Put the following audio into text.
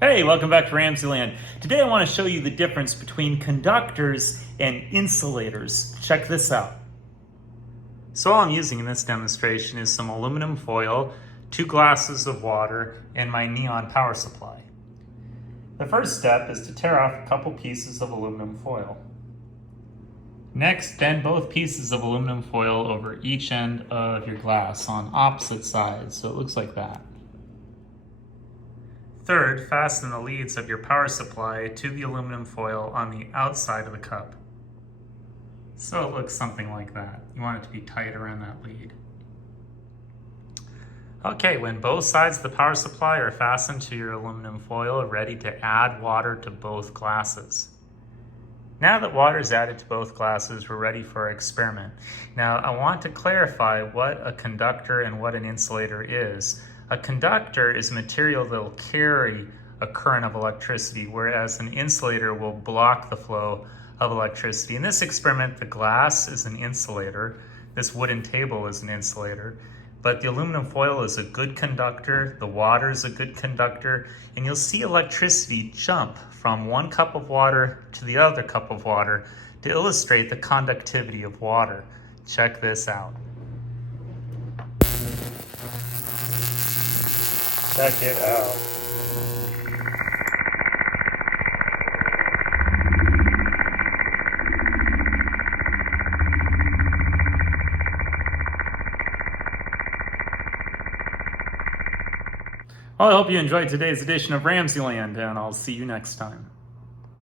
Hey, welcome back to RamZland. Today I want to show you the difference between conductors and insulators. Check this out. So all I'm using in this demonstration is some aluminum foil, 2 glasses of water, and my neon power supply. The first step is to tear off a couple pieces of aluminum foil. Next, bend both pieces of aluminum foil over each end of your glass on opposite sides, so it looks like that. Third, fasten the leads of your power supply to the aluminum foil on the outside of the cup. So it looks something like that. You want it to be tight around that lead. Okay, when both sides of the power supply are fastened to your aluminum foil, ready to add water to both glasses. Now that water is added to both glasses, we're ready for our experiment. Now, I want to clarify what a conductor and what an insulator is. A conductor is a material that will carry a current of electricity, whereas an insulator will block the flow of electricity. In this experiment, the glass is an insulator. This wooden table is an insulator. But the aluminum foil is a good conductor, the water is a good conductor, and you'll see electricity jump from one cup of water to the other cup of water to illustrate the conductivity of water. Check this out. Check it out. Well, I hope you enjoyed today's edition of RamZland, and I'll see you next time.